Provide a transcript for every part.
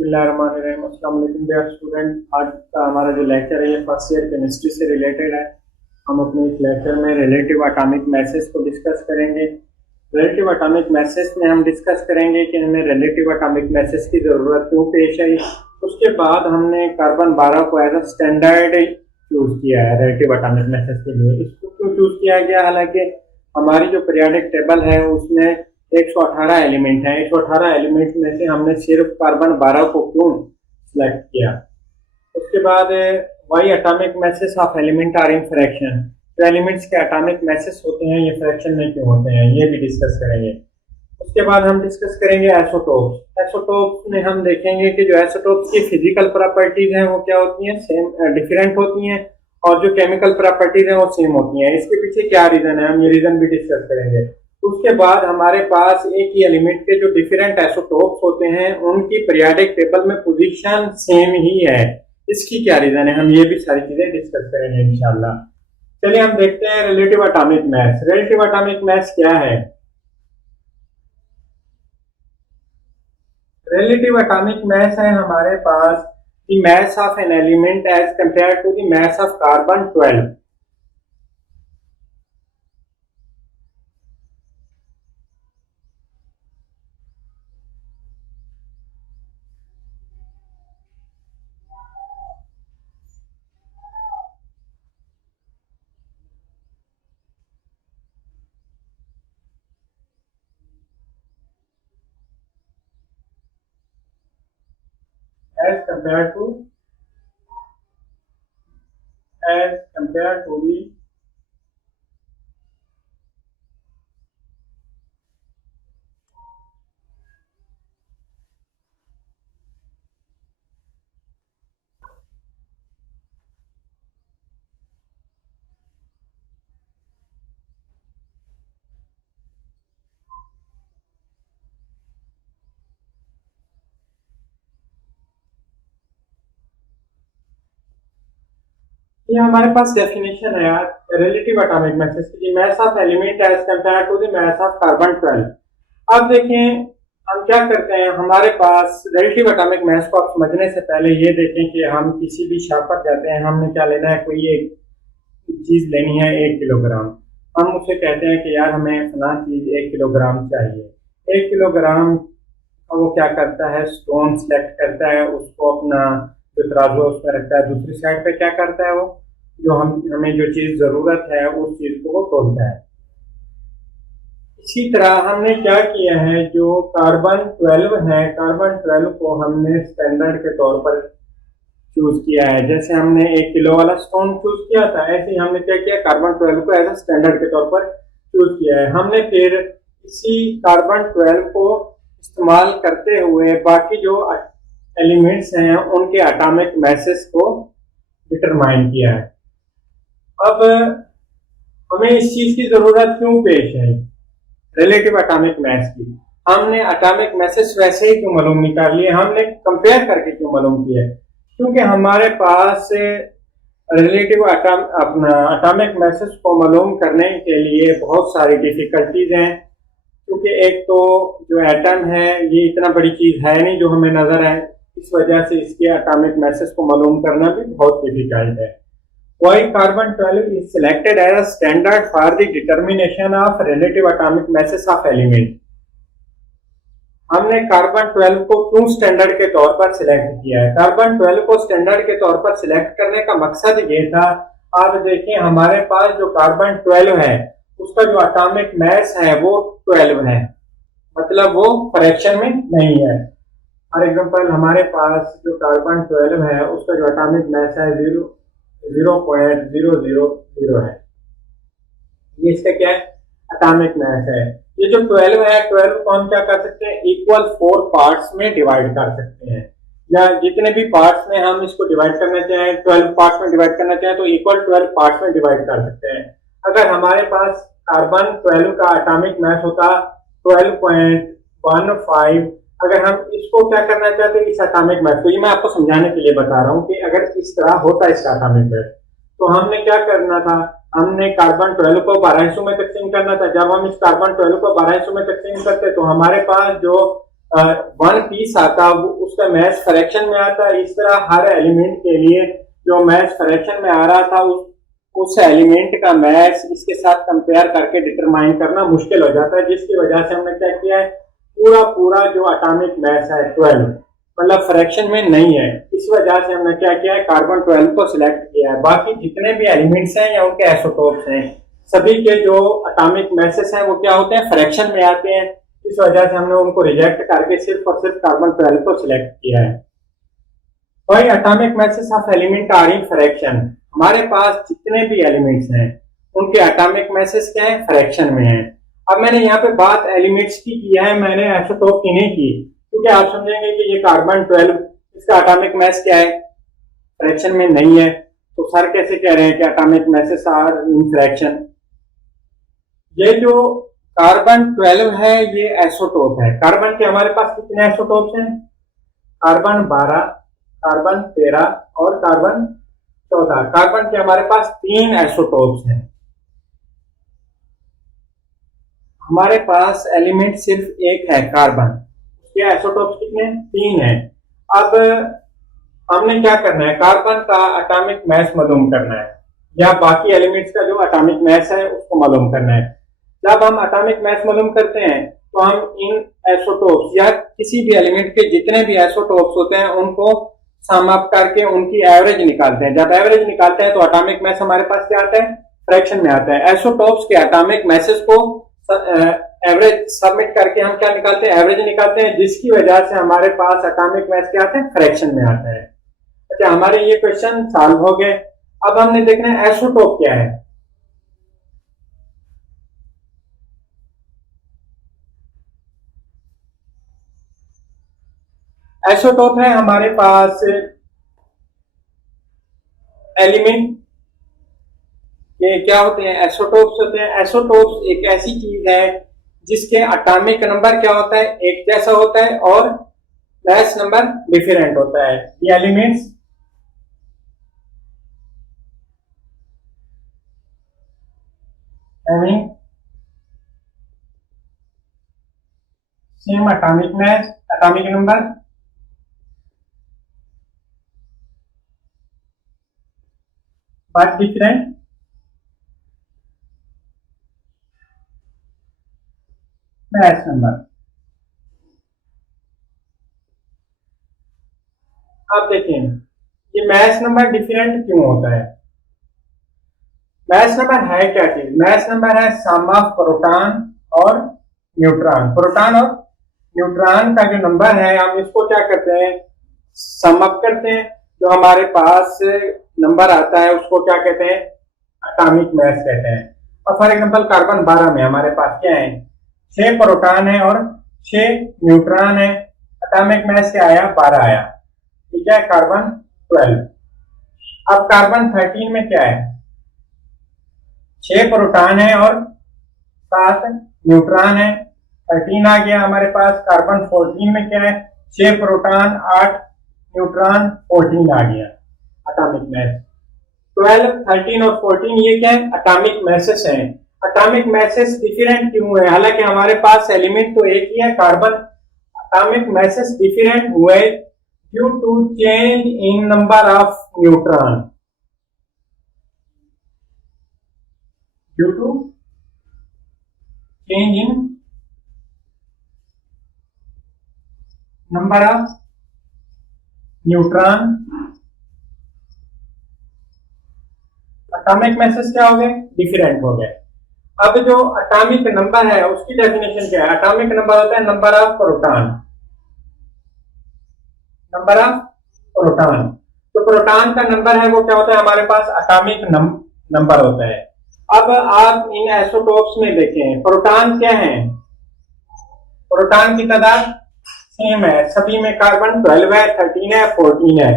बिस्मिल्लाहिर्रहमानिर्रहीम। अस्सलाम वालेकुम डियर स्टूडेंट। आज का हमारा जो लेक्चर है ये फर्स्ट ईयर केमिस्ट्री से रिलेटेड है। हम अपने इस लेक्चर में रिलेटिव एटॉमिक मैसेज को डिस्कस करेंगे। रिलेटिव एटॉमिक मैसेज में हम डिस्कस करेंगे कि हमें रिलेटिव एटॉमिक मैसेज की ज़रूरत क्यों पेश आई। उसके बाद हमने कार्बन 12 को एज अ स्टैंडर्ड चूज़ किया है रिलेटिव एटॉमिक मैसेज के लिए। इसको क्यों चूज़ किया गया, हालांकि हमारी जो पीरियोडिक टेबल है उसमें 118 एलिमेंट हैं। 118 एलिमेंट में से हमने सिर्फ कार्बन 12 को क्यों सिलेक्ट किया। उसके बाद why atomic masses of element are in fraction. जो एलिमेंट्स के एटॉमिक मैसेज होते हैं ये फ्रैक्शन में क्यों होते हैं, ये भी डिस्कस करेंगे। उसके बाद हम डिस्कस करेंगे आइसोटोप्स। आइसोटोप्स में हम देखेंगे कि जो आइसोटोप्स की फिजिकल प्रॉपर्टीज हैं वो क्या होती हैं, सेम डिफरेंट होती हैं, और जो केमिकल प्रॉपर्टीज हैं वो सेम होती हैं। इसके पीछे क्या रीजन है, हम ये रीजन भी डिस्कस करेंगे। उसके बाद हमारे पास एक ही एलिमेंट के जो डिफरेंट आइसोटोप्स होते हैं उनकी पीरियोडिक टेबल में पोजीशन सेम ही है, इसकी क्या रीजन है, हम ये भी सारी चीजें डिस्कस करेंगे इंशाल्लाह। चलिए हम देखते हैं relative atomic mass. Relative atomic mass क्या है। रिलेटिव एटॉमिक मास है हमारे पास the mass of an element as compare to the mass of carbon 12। as compared to the ये हमारे पास डेफिनेशन है यार रिलेटिव एटॉमिक मैसेज की, mass of element as compare to the mass of carbon 12। अब देखें हम क्या करते हैं, हमारे पास रिलेटिव एटॉमिक मास को आप समझने से पहले ये देखें कि हम किसी भी शॉप पर जाते हैं, हमने क्या लेना है, कोई एक चीज लेनी है 1 किलोग्राम। हम उससे कहते हैं कि यार हमें फला चीज 1 किलोग्राम चाहिए। 1 किलोग्राम वो क्या करता है, स्टोन सेलेक्ट करता है, उसको अपना जो तराजू उसमें रखता है, दूसरी साइड पे क्या करता है, वो जो हमें जो चीज जरूरत है उस चीज को वो तोलता है। इसी तरह हमने क्या किया है, जो कार्बन 12 है, कार्बन 12 को हमने स्टैंडर्ड के तौर पर चूज किया है। जैसे हमने 1 किलो वाला स्टोन चूज किया था, ऐसे ही हमने क्या किया, कार्बन 12 को एज अ स्टैंडर्ड के तौर पर चूज किया है। हमने फिर इसी कार्बन 12 को इस्तेमाल करते हुए बाकी जो एलिमेंट्स हैं उनके एटॉमिक मैसेज को डिटरमाइन किया है। अब हमें इस चीज की जरूरत क्यों पेश है, रिलेटिव एटॉमिक मास की। हमने एटॉमिक मैसेज वैसे ही क्यों मालूम निकाल लिए, हमने कंपेयर करके क्यों मालूम किया, क्योंकि हमारे पास रिलेटिव अपना एटॉमिक मैसेज को मालूम करने के लिए बहुत सारी डिफिकल्टीज हैं। क्योंकि एक तो जो एटम है ये इतना बड़ी चीज है नहीं जो हमें नजर आए, इस वजह से इसके एटॉमिक मैसेज को मालूम करना भी बहुत डिफिकल्ट है। Why carbon 12 is selected as a standard for the determination of relative atomic masses of element। हमने कार्बन 12 को क्यों स्टैंडर्ड के तौर पर सिलेक्ट किया है। कार्बन 12 को स्टैंडर्ड के तौर पर सिलेक्ट करने का मकसद ये था, आप देखिए हमारे पास जो कार्बन 12 है उसका जो एटॉमिक मास है वो 12 है, मतलब वो फ्रैक्शन में नहीं है। फॉर एग्जांपल हमारे पास जो कार्बन 12 है उसका जो एटॉमिक मास है 0.000 है, ये इसका क्या है, एटॉमिक मास है। ये जो 12 है, 12 को हम क्या कर सकते हैं, इक्वल 4 पार्ट्स में डिवाइड कर सकते हैं, या जितने भी पार्ट्स में हम इसको डिवाइड करना चाहें, 12 पार्ट्स में डिवाइड करना चाहें तो इक्वल 12 पार्ट्स में डिवाइड कर सकते हैं। अगर हमारे पास कार्बन 12 का एटॉमिक मास होता 12.15, अगर हम इसको क्या करना चाहते हैं, इस एटॉमिक मास को, ये मैं आपको समझाने के लिए बता रहा हूँ कि अगर इस तरह होता है इसका एटॉमिक मास तो हमने क्या करना था, हमने कार्बन 12 को 12 हिस्सों में तकसीम करना था। जब हम इस कार्बन 12 को 12 हिस्सों में तकसीम करते तो हमारे पास जो वन पीस आता है उसका मैथ फ्रैक्शन में आता है। इस तरह हर एलिमेंट के लिए जो मैथ फ्रैक्शन में आ रहा था उस एलिमेंट का मैथ इसके साथ कंपेयर करके डिटरमाइन करना मुश्किल हो जाता है, जिसकी वजह से हमने क्या किया है, पूरा जो एटॉमिक मैथ है 12 मतलब फ्रैक्शन में नहीं है। इस वजह से हमने क्या किया है, कार्बन 12 को सिलेक्ट किया है। बाकी जितने भी एलिमेंट्स हैं या उनके आइसोटोप्स हैं, सभी के जो एटॉमिक मैसेस हैं वो क्या होते हैं, फ्रैक्शन में आते हैं। इस वजह से हमने उनको रिजेक्ट करके सिर्फ और सिर्फ कार्बन 12 को सिलेक्ट किया है। भाई atomic masses of element are in fraction, हमारे पास जितने भी एलिमेंट्स हैं उनके एटॉमिक मैसेस क्या है, फ्रैक्शन में है। अब मैंने यहाँ पे बात एलिमेंट्स की है, मैंने आइसोटोप की नहीं की, क्योंकि आप समझेंगे कि ये कार्बन 12 इसका एटॉमिक मैस क्या है, फ्रैक्शन में नहीं है, तो सर कैसे कह रहे हैं कि atomic masses are in fraction. ये जो कार्बन 12 है ये आइसोटोप है। कार्बन के हमारे पास कितने आइसोटोप्स हैं, कार्बन 12, कार्बन 13 और कार्बन 14। कार्बन के हमारे पास 3 आइसोटोप्स हैं। हमारे पास एलिमेंट सिर्फ एक है कार्बन, उसके आइसोटोप्स कितने, 3 है। अब हमने क्या करना है, कार्बन का एटॉमिक मास मालूम करना है या बाकी एलिमेंट्स का जो एटॉमिक मास है उसको मालूम करना है। जब हम एटॉमिक मास मालूम करते हैं तो हम इन आइसोटोप्स या किसी भी एलिमेंट के जितने भी आइसोटोप्स होते हैं उनको सम अप करके उनकी एवरेज निकालते हैं। जब एवरेज निकालते हैं तो एटॉमिक मास हमारे पास क्या आता है, फ्रैक्शन में आता है। आइसोटोप्स के एटॉमिक मासेस को एवरेज सबमिट करके हम क्या निकालते हैं, एवरेज निकालते हैं, जिसकी वजह से हमारे पास एटॉमिक मास क्या आता है, फ्रैक्शन में आता है। अच्छा, हमारे ये क्वेश्चन सॉल्व हो गए। अब हमने देखना है आइसोटोप क्या है। आइसोटोप है हमारे पास एलिमेंट के क्या होते हैं, आइसोटोप्स होते हैं। आइसोटोप्स एक ऐसी चीज है जिसके एटॉमिक नंबर क्या होता है, एक जैसा होता है और मास नंबर डिफरेंट होता है। ये elements having same atomic mass, atomic number, but different mass number। अब देखें ये मास नंबर डिफरेंट क्यों होता है। मास नंबर है क्या चीज, मास नंबर है सम ऑफ प्रोटॉन और न्यूट्रॉन। प्रोटॉन और न्यूट्रॉन का जो नंबर है हम इसको क्या करते हैं, सम अप करते हैं। जो हमारे पास नंबर आता है उसको क्या कहते हैं, एटॉमिक मास कहते हैं। और फॉर एग्जांपल कार्बन 12 में हमारे पास क्या है, 6 प्रोटॉन है और 6 न्यूट्रॉन है। एटॉमिक मास क्या आया, 12 आया, ठीक है, कार्बन 12। अब कार्बन 13 में क्या है, 6 प्रोटॉन है और 7 न्यूट्रॉन है, 13 आ गया हमारे पास। कार्बन 14 में क्या है, 6 प्रोटॉन 8 न्यूट्रॉन 14 आ गया एटॉमिक मास। 12, 13 और 14 ये क्या है, एटॉमिक मैसेस हैं। एटॉमिक मैसेस डिफरेंट क्यों है, हालांकि हमारे पास एलिमेंट तो एक ही है कार्बन, एटॉमिक मैसेस डिफरेंट हुए due to change in number of neutron, due to change in number of neutron। Atomic masses क्या हो गए, डिफरेंट हो गए। अब जो एटॉमिक नंबर है उसकी डेफिनेशन क्या है, एटॉमिक नंबर होता है number of proton, number of proton. तो प्रोटॉन का नंबर है वो क्या होता है, हमारे पास एटॉमिक नंबर होता है। अब आप इन आइसोटोप्स में देखें प्रोटॉन क्या है, प्रोटॉन की तादाद सेम है, सभी में कार्बन 12 है, 13 है, 14 है,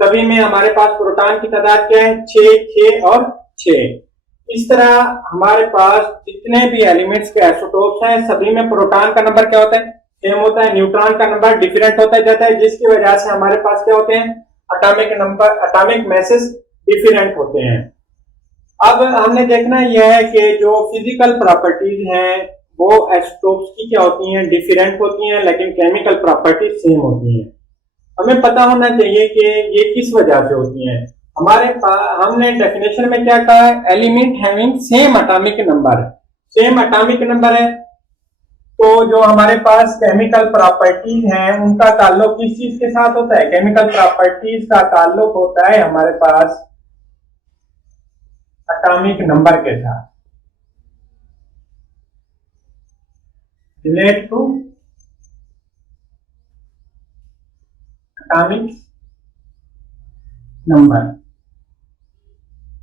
सभी में हमारे पास प्रोटॉन की तादाद क्या है, 6, 6 और 6। इस तरह हमारे पास जितने भी एलिमेंट्स के आइसोटोप्स हैं सभी में प्रोटॉन का नंबर क्या होता है, सेम होता है, न्यूट्रॉन का नंबर डिफरेंट होता जाता है, जिसकी वजह से हमारे पास क्या होते हैं, atomic number, atomic message different होते हैं। अब हमने देखना यह है कि जो फिजिकल प्रॉपर्टीज हैं वो आइसोटोप्स की क्या होती हैं, डिफरेंट होती हैं, लेकिन केमिकल प्रॉपर्टीज सेम होती हैं। हमें पता होना चाहिए कि ये किस वजह से होती हैं। हमारे पास हमने डेफिनेशन में क्या कहा है, element having same atomic number, same atomic number है। तो जो हमारे पास केमिकल प्रॉपर्टीज हैं उनका ताल्लुक किस चीज के साथ होता है, केमिकल प्रॉपर्टीज का ताल्लुक होता है हमारे पास एटॉमिक नंबर के साथ, रिलेट टू एटॉमिक नंबर।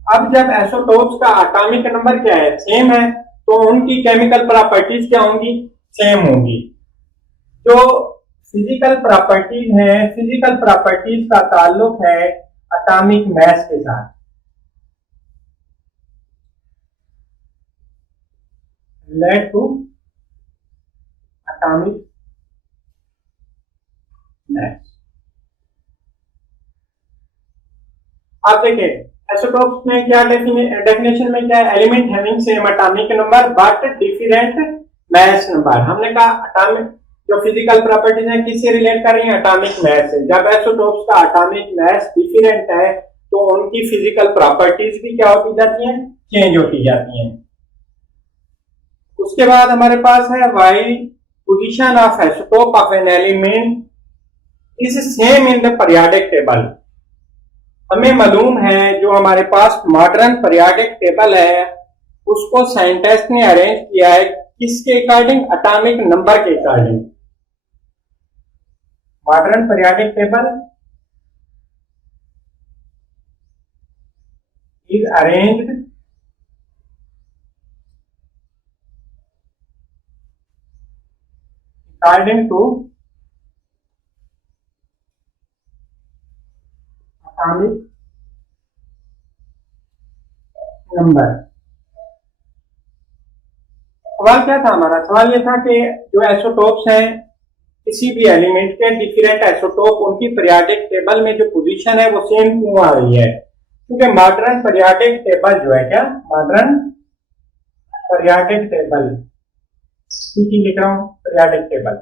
अब जब आइसोटोप्स का एटॉमिक नंबर क्या है, सेम है, तो उनकी केमिकल प्रॉपर्टीज क्या होंगी, सेम होंगी। जो फिजिकल प्रॉपर्टीज हैं, फिजिकल प्रॉपर्टीज का ताल्लुक है एटॉमिक मास के साथ, रिलेट टू एटॉमिक मास। आप देखिए आइसोटोप्स में क्या डेफिनेशन में क्या है, element having same atomic number but different mass number. हमने कहा एटॉमिक जो फिजिकल प्रॉपर्टीज है किससे रिलेट कर रही है, एटॉमिक मास से। जब आइसोटोप्स का एटॉमिक मास डिफरेंट है तो उनकी फिजिकल प्रॉपर्टीज भी क्या होती जाती हैं, चेंज होती जाती हैं। उसके बाद हमारे पास है why position of isotope of an element is same in the periodic table. हमें मालूम है जो हमारे पास मॉडर्न पीरियोडिक टेबल है उसको साइंटिस्ट ने अरेंज किया है किसके अकॉर्डिंग, एटॉमिक नंबर के according. Modern periodic table is arranged according to atomic number. सवाल क्या था हमारा, सवाल ये था कि जो आइसोटोप्स हैं किसी भी एलिमेंट के डिफरेंट आइसोटोप उनकी पीरियोडिक टेबल में जो पोजीशन है वो सेम क्यों आ रही है, क्योंकि मॉडर्न पीरियोडिक टेबल जो है, क्या मॉडर्न पीरियोडिक टेबल, लिख रहा हूं पीरियोडिक टेबल,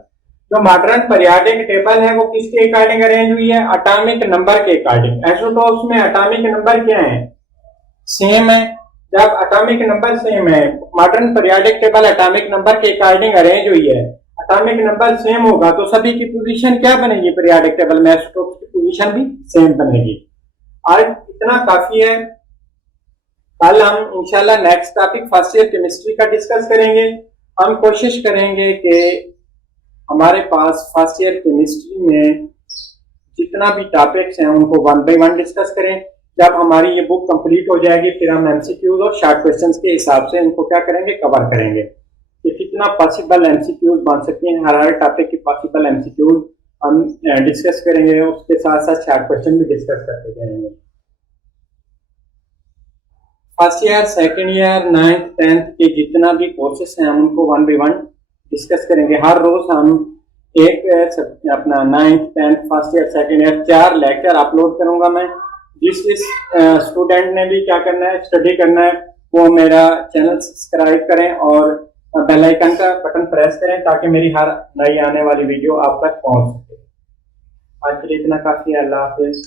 जो मॉडर्न पीरियोडिक टेबल है वो किसके अकॉर्डिंग अरेंज हुई है, एटॉमिक नंबर के अकॉर्डिंग। आइसोटोप्स में एटॉमिक नंबर क्या है, सेम है। जब एटॉमिक नंबर सेम है, modern periodic table atomic number के अकॉर्डिंग अरेंज हुई है, एटॉमिक नंबर सेम होगा तो सभी की पोजीशन क्या बनेगी पीरियोडिक टेबल में, आइसोटोप्स की पोजीशन भी सेम बनेगी। आज इतना काफी है, कल हम इंशाल्लाह next topic first year chemistry का डिस्कस करेंगे। हम कोशिश करेंगे कि हमारे पास फर्स्ट ईयर केमिस्ट्री में जितना भी टॉपिक्स हैं उनको वन बाय वन डिस्कस करें। जब हमारी ये बुक कंप्लीट हो जाएगी फिर हम एमसीक्यूज और शॉर्ट क्वेश्चंस के हिसाब से इनको क्या करेंगे, कवर करेंगे कि कितना पॉसिबल एमसीक्यूज बन सकते हैं। हर टॉपिक की पॉसिबल एमसीक्यूज हम डिस्कस करेंगे, उसके साथ साथ शॉर्ट क्वेश्चन भी डिस्कस करते जाएंगे। First year, second year, 9th 10th के जितना भी कोर्सेस हैं हम उनको वन बाय वन डिस्कस करेंगे। हर रोज हम एक अपना 9th 10th first year second year 4 lecture upload करूंगा मैं। जिस स्टूडेंट ने भी क्या करना है, स्टडी करना है, वो मेरा चैनल सब्सक्राइब करें और बेल आइकन का बटन प्रेस करें ताकि मेरी हर नई आने वाली वीडियो आप तक पहुंच सके। आज के लिए इतना काफी है। अल्लाह हाफिज।